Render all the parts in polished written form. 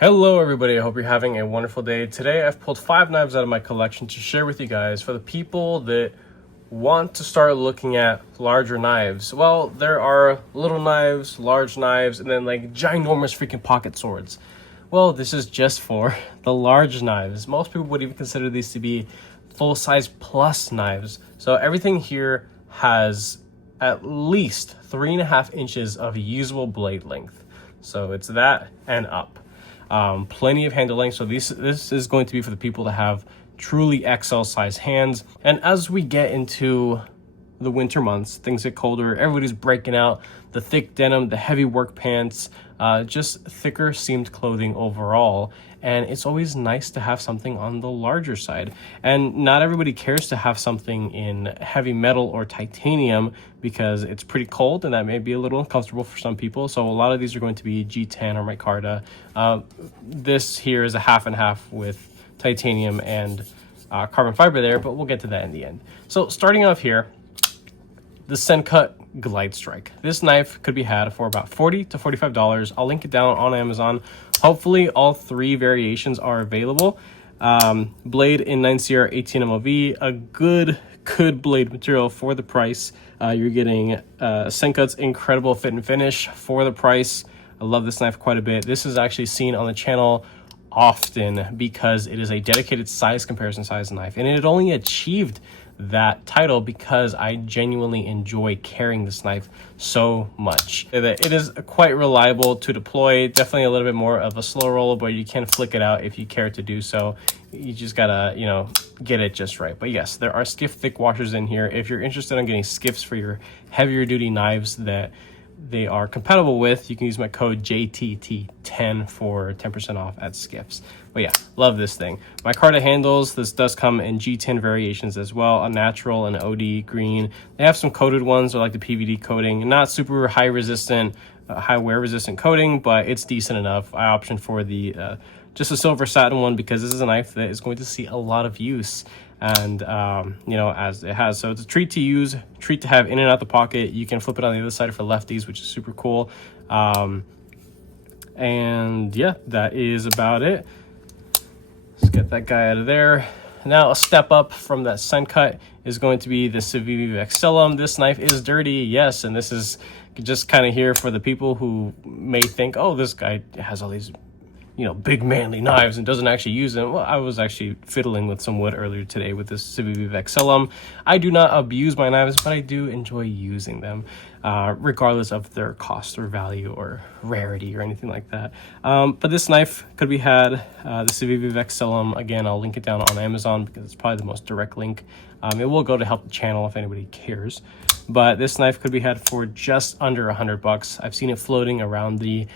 Hello everybody, I hope you're having a wonderful day. Today I've pulled 5 knives out of my collection to share with you guys for the people that want to start looking at larger knives. Well, there are little knives, large knives, and then like ginormous freaking pocket swords. Well, this is just for the large knives. Most people would even consider these to be full-size plus knives. So everything here has at least 3.5 inches of usable blade length. So it's that and up. Plenty of handle length, so this is going to be for the people that have truly XL size hands. And as we get into the winter months, things get colder, everybody's breaking out the thick denim, the heavy work pants, just thicker seamed clothing overall. And it's always nice to have something on the larger side. And not everybody cares to have something in heavy metal or titanium because it's pretty cold and that may be a little uncomfortable for some people. So a lot of these are going to be G10 or micarta. This here is a half and half with titanium and carbon fiber there, but we'll get to that in the end. So starting off here, the Sencut Glidestrike. This knife could be had for about $40 to $45. I'll link it down on Amazon. Hopefully all 3 variations are available. Blade in 9CR 18 MOV, a good blade material for the price. You're getting Sencut's incredible fit and finish for the price. I love this knife quite a bit. This is actually seen on the channel often because it is a dedicated size comparison size knife, and it only achieved that title because I genuinely enjoy carrying this knife so much. It is quite reliable to deploy, definitely a little bit more of a slow roll, but you can flick it out if you care to do so. You just gotta, get it just right. But yes, there are skiff thick washers in here. If you're interested in getting skiffs for your heavier duty knives that they are compatible with, you can use my code JTT10 for 10% off at skiffs. But yeah, love this thing. Micarta handles, this does come in G10 variations as well, a natural and OD green. They have some coated ones, or like the PVD coating, not super high resistant, high wear resistant coating, but it's decent enough. I optioned for the just a silver satin one because this is a knife that is going to see a lot of use, and as it has. So it's a treat to use, treat to have in and out the pocket. You can flip it on the other side for lefties, which is super cool. And yeah, that is about it. Let's get that guy out of there. Now a step up from that Sencut is going to be the Civivi Vexillum. This knife is dirty, yes, and this is just kind of here for the people who may think, oh, this guy has all these big manly knives and doesn't actually use them. Well, I was actually fiddling with some wood earlier today with this Civivi Vexillum. I do not abuse my knives, but I do enjoy using them, regardless of their cost or value or rarity or anything like that. But this knife could be had, the Civivi Vexillum. Again, I'll link it down on Amazon because it's probably the most direct link. It will go to help the channel if anybody cares. But this knife could be had for just under $100. I've seen it floating around the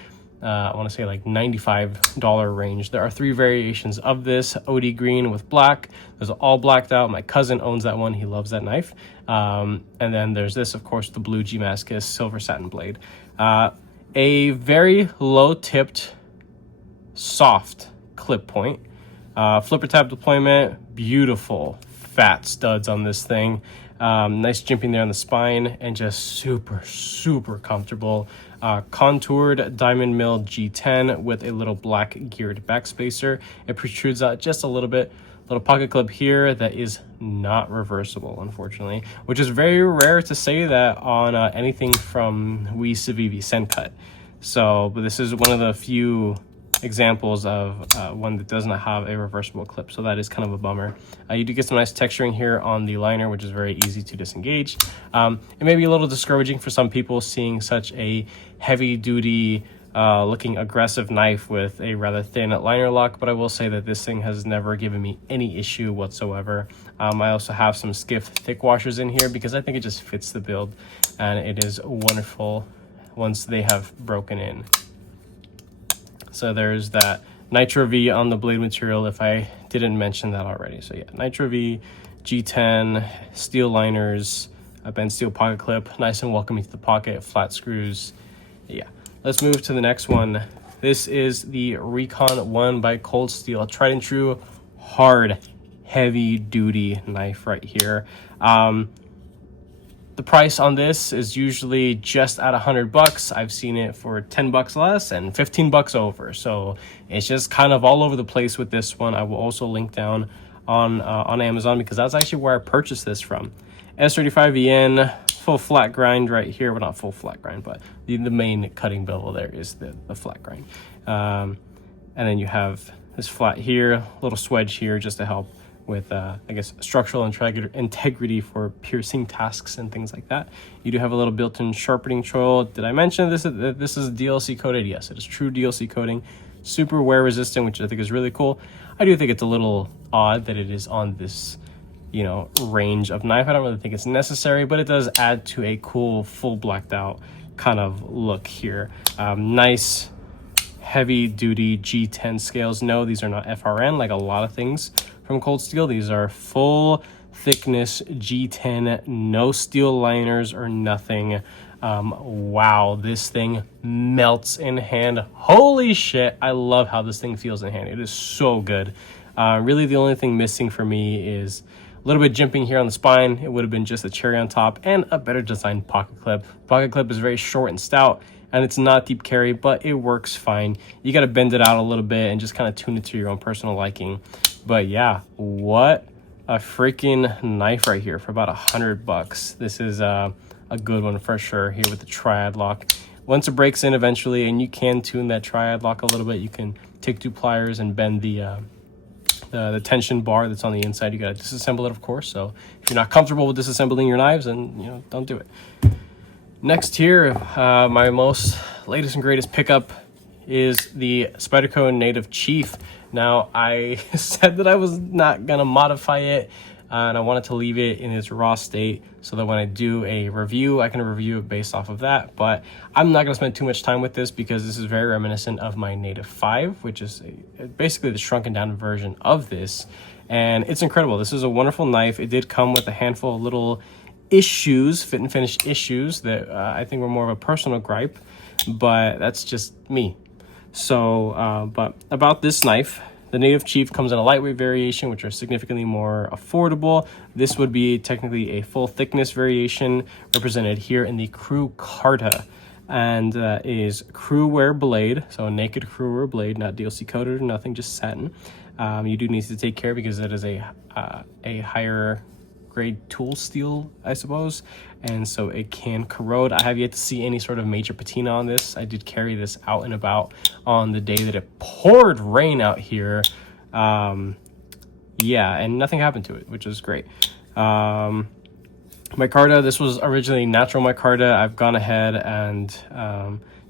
I want to say like $95 range. There are 3 variations of this: OD green with black. There's all blacked out. My cousin owns that one. He loves that knife. And then there's this, of course, the blue Damascus silver satin blade. A very low tipped, soft clip point. Flipper tab deployment. Beautiful fat studs on this thing. Nice jimping there on the spine, and just super comfortable. Contoured diamond mill G10 with a little black geared backspacer. It protrudes out just a little bit. Little pocket clip here that is not reversible, unfortunately, which is very rare to say that on anything from Civivi Sencut. So, but this is one of the few examples of one that does not have a reversible clip, so that is kind of a bummer. You do get some nice texturing here on the liner, which is very easy to disengage. It may be a little discouraging for some people seeing such a heavy duty looking aggressive knife with a rather thin liner lock, but I will say that this thing has never given me any issue whatsoever. I also have some skiff thick washers in here because I think it just fits the build, and it is wonderful once they have broken in. So there's that Nitro V on the blade material, if I didn't mention that already. So yeah, Nitro V, G10, steel liners, a bent steel pocket clip, nice and welcoming to the pocket, flat screws. Yeah, let's move to the next one. This is the Recon 1 by Coldsteel, a tried and true, hard, heavy duty knife right here. The price on this is usually just at $100. I've seen it for $10 less and $15 over. So it's just kind of all over the place with this one. I will also link down on Amazon because that's actually where I purchased this from. S35VN, full flat grind right here. Well, not full flat grind, but the main cutting bevel there is the flat grind. And then you have this flat here, little swedge here just to help with, I guess, structural integrity for piercing tasks and things like that. You do have a little built-in sharpening choil. Did I mention this is DLC coated? Yes, it is true DLC coating. Super wear resistant, which I think is really cool. I do think it's a little odd that it is on this, range of knife. I don't really think it's necessary, but it does add to a cool, full blacked out kind of look here. Nice heavy duty G10 scales. No, these are not FRN like a lot of things from Coldsteel. These are full thickness G10, no steel liners or nothing. Wow, this thing melts in hand. Holy shit, I love how this thing feels in hand. It is so good. Really the only thing missing for me is a little bit jimping here on the spine. It would have been just a cherry on top and a better designed pocket clip. Pocket clip is very short and stout, and it's not deep carry, but it works fine. You got to bend it out a little bit and just kind of tune it to your own personal liking. But yeah, what a freaking knife right here for about $100. This is a good one for sure here with the triad lock. Once it breaks in eventually, and you can tune that triad lock a little bit, you can take 2 pliers and bend the tension bar that's on the inside. You got to disassemble it, of course. So if you're not comfortable with disassembling your knives, then don't do it. Next here, my latest and greatest pickup is the Spyderco Native Chief. Now, I said that I was not gonna modify it, and I wanted to leave it in its raw state so that when I do a review, I can review it based off of that. But I'm not gonna spend too much time with this because this is very reminiscent of my Native 5, which is basically the shrunken down version of this. And it's incredible. This is a wonderful knife. It did come with a handful of little issues, fit and finish issues that I think were more of a personal gripe, but that's just me. So, but about this knife, the Native Chief comes in a lightweight variation, which are significantly more affordable. This would be technically a full thickness variation represented here in the Crew Carta, and is crew wear blade, so a naked crew wear blade, not DLC coated or nothing, just satin. You do need to take care because it is a higher grade tool steel, I suppose, and so it can corrode. I have yet to see any sort of major patina on this. I did carry this out and about on the day that it poured rain out here. Yeah, and nothing happened to it, which is great. Micarta, this was originally natural micarta. I've gone ahead and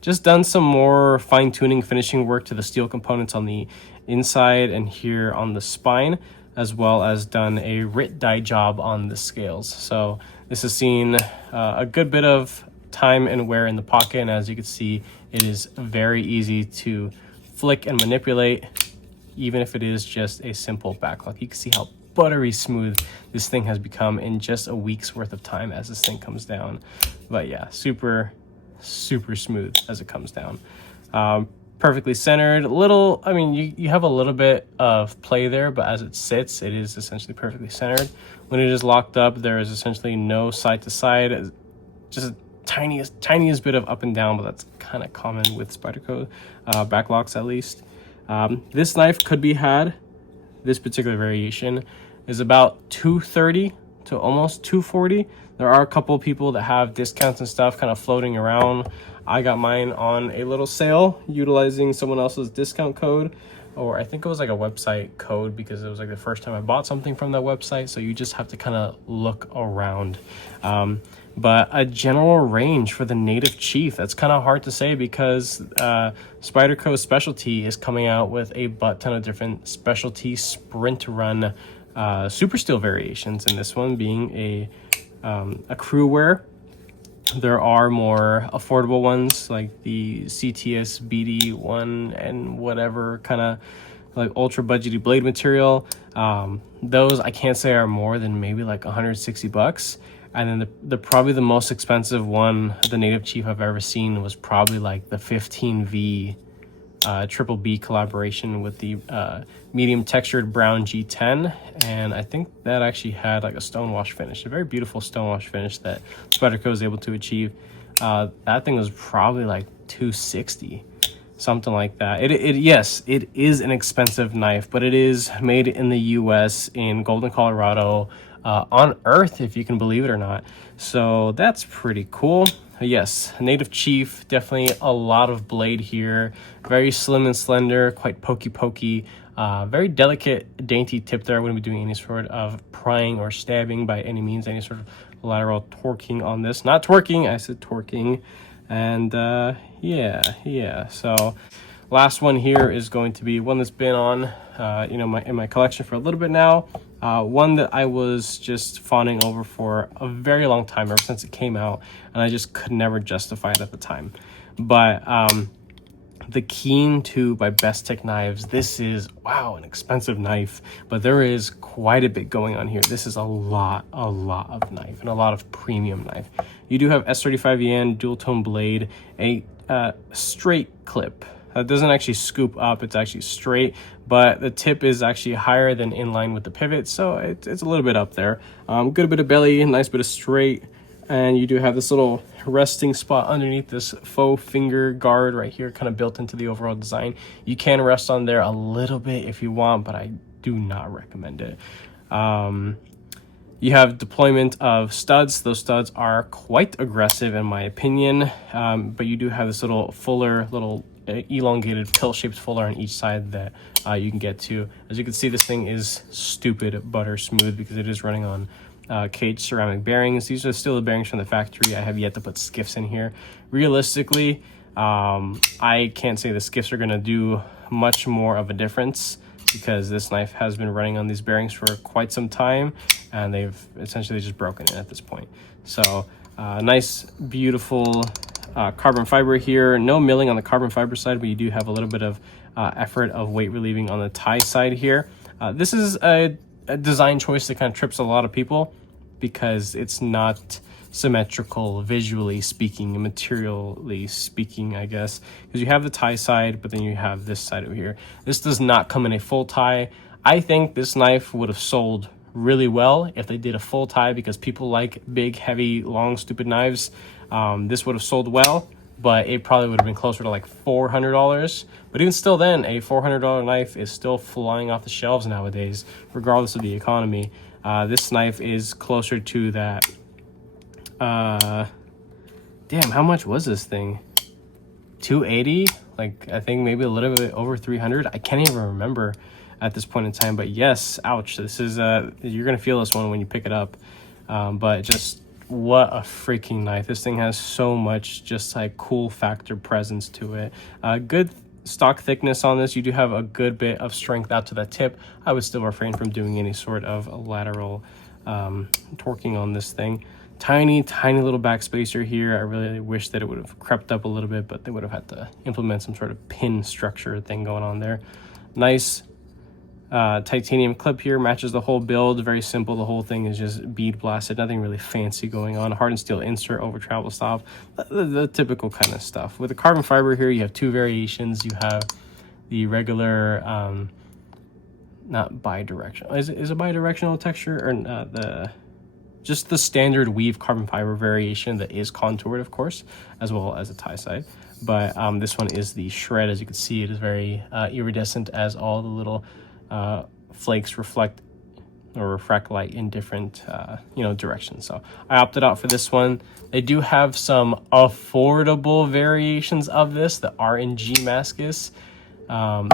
just done some more fine-tuning finishing work to the steel components on the inside and here on the spine, as well as done a RIT dye job on the scales. So this has seen a good bit of time and wear in the pocket, and as you can see, it is very easy to flick and manipulate, even if it is just a simple back lock. You can see how buttery smooth this thing has become in just a week's worth of time as this thing comes down. But yeah, super smooth as it comes down. Perfectly centered. You have a little bit of play there, but as it sits, it is essentially perfectly centered. When it is locked up, there is essentially no side to side, just a tiniest bit of up and down, but that's kind of common with Spyderco backlocks at least. This knife could be had. This particular variation is about $230 to almost $240. There are a couple of people that have discounts and stuff kind of floating around. I got mine on a little sale utilizing someone else's discount code, or I think it was like a website code because it was like the first time I bought something from that website. So you just have to kind of look around. But a general range for the Native Chief, that's kind of hard to say because Spyderco Specialty is coming out with a butt ton of different specialty sprint run super steel variations, and this one being a crew wear. There are more affordable ones like the CTS BD1 and whatever kind of like ultra budgety blade material. Those I can't say are more than maybe like $160. And then the probably the most expensive one, the Native Chief I've ever seen, was probably like the 15V triple B collaboration with the medium textured brown G10, and I think that actually had like a stonewash finish, a very beautiful stonewash finish that Spyderco was able to achieve. That thing was probably like 260, something like that. Yes, it is an expensive knife, but it is made in the US in Golden, Colorado, on Earth, if you can believe it or not. So that's pretty cool. Yes, native chief, definitely a lot of blade here. Very slim and slender, quite pokey. Very delicate, dainty tip there. I wouldn't be doing any sort of prying or stabbing by any means, any sort of lateral torquing on this. Not twerking, I said torquing. And yeah. So last one here is going to be one that's been on, in my collection for a little bit now. One that I was just fawning over for a very long time, ever since it came out, and I just could never justify it at the time. But the Keen 2 by Bestech knives. This is, wow, an expensive knife, but there is quite a bit going on here. This is a lot of knife, and a lot of premium knife. You do have S35EN dual tone blade, a straight clip. That doesn't actually scoop up, it's actually straight, but the tip is actually higher than in line with the pivot, so it's a little bit up there. Good bit of belly, nice bit of straight, and you do have this little resting spot underneath this faux finger guard right here, kind of built into the overall design. You can rest on there a little bit if you want, but I do not recommend it. You have deployment of studs. Those studs are quite aggressive in my opinion, but you do have this little fuller, elongated pill-shaped fuller on each side that you can get to. As you can see, this thing is stupid butter smooth because it is running on cage ceramic bearings. These are still the bearings from the factory. I have yet to put skiffs in here. Realistically, I can't say the skiffs are going to do much more of a difference because this knife has been running on these bearings for quite some time, and they've essentially just broken it at this point. So nice, beautiful carbon fiber here. No milling on the carbon fiber side, but you do have a little bit of effort of weight relieving on the tie side here. This is a design choice that kind of trips a lot of people because it's not symmetrical visually speaking and materially speaking, I guess, because you have the tie side, but then you have this side over here. This does not come in a full tie. I think this knife would have sold really well if they did a full tie because people like big, heavy, long, stupid knives. This would have sold well, but it probably would have been closer to like $400. But even still then, a $400 knife is still flying off the shelves nowadays, regardless of the economy. This knife is closer to that. Damn, how much was this thing? 280? Like, I think maybe a little bit over 300. I can't even remember at this point in time, but yes, ouch. This is, you're going to feel this one when you pick it up. But just what a freaking knife. This thing has so much just like cool factor presence to it. Good stock thickness on this. You do have a good bit of strength out to that tip. I would still refrain from doing any sort of lateral torquing on this thing. Tiny little backspacer here. I really wish that it would have crept up a little bit, but they would have had to implement some sort of pin structure thing going on there. Nice titanium clip here, matches the whole build. Very simple. The whole thing is just bead blasted. Nothing really fancy going on. Hardened steel insert over travel stop. The typical kind of stuff. With the carbon fiber here, you have two variations. You have the regular, not bi-directional. Is it bi-directional texture or just the standard weave carbon fiber variation that is contoured, of course, as well as the tie side. But this one is the shred. As you can see, it is very iridescent as all the little flakes reflect or refract light in different directions. So I opted out for this one. They do have some affordable variations of this, the RNG Mascus.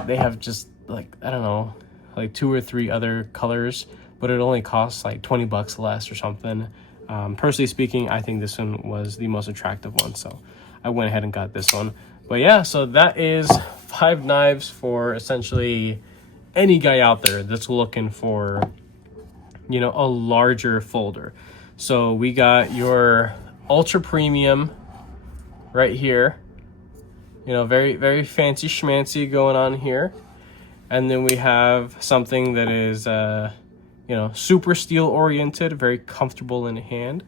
They have just like, I don't know, like 2 or 3 other colors, but it only costs like 20 bucks less or something. Personally speaking, I think this one was the most attractive one, so I went ahead and got this one. But yeah, so that is 5 knives for essentially any guy out there that's looking for, a larger folder. So we got your ultra premium right here, very, very fancy schmancy going on here. And then we have something that is, super steel oriented, very comfortable in hand.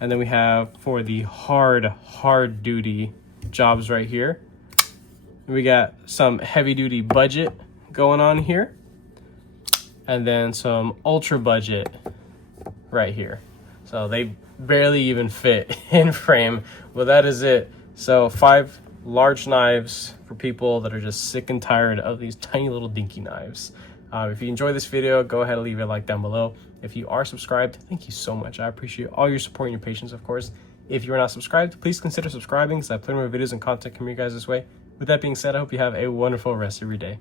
And then we have for the hard duty jobs right here. We got some heavy duty budget going on here. And then some ultra budget right here. So they barely even fit in frame. Well, that is it. So 5 large knives for people that are just sick and tired of these tiny little dinky knives. If you enjoyed this video, go ahead and leave a like down below. If you are subscribed, thank you so much. I appreciate all your support and your patience, of course. If you are not subscribed, please consider subscribing, because I have plenty more videos and content coming you guys this way. With that being said, I hope you have a wonderful rest of your day.